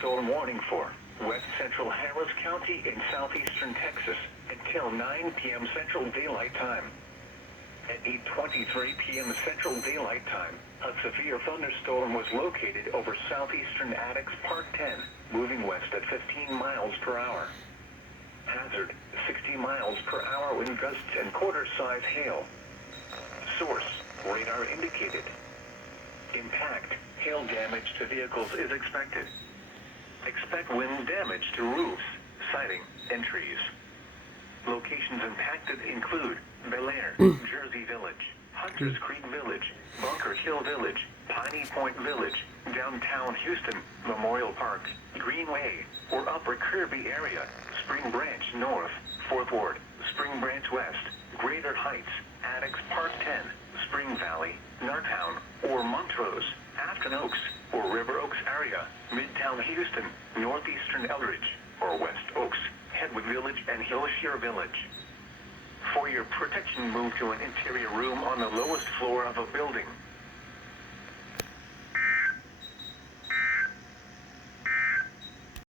thunderstorm warning for west central Harris County in southeastern Texas until 9 p.m. Central Daylight Time. At 8:23 p.m. Central Daylight Time, a severe thunderstorm was located over southeastern Addicks Park 10, moving west at 15 miles per hour. Hazard, 60 miles per hour wind gusts and quarter-size hail. Source, radar indicated. Impact, hail damage to vehicles is expected. Expect wind damage to roofs, siding, and trees. Locations impacted include Bel Air, Jersey Village, Hunters Creek Village, Bunker Hill Village, Piney Point Village, downtown Houston, Memorial Park, Greenway, or Upper Kirby area, Spring Branch North, Fourth Ward, Spring Branch West, Greater Heights, Addicks Park 10, Spring Valley, Northtown, or Montrose, Afton Oaks, or River Oaks area, Midtown Houston, Northeastern Eldridge, or West Oaks, Hedwig Village and Hillshire Village. For your protection, move to an interior room on the lowest floor of a building.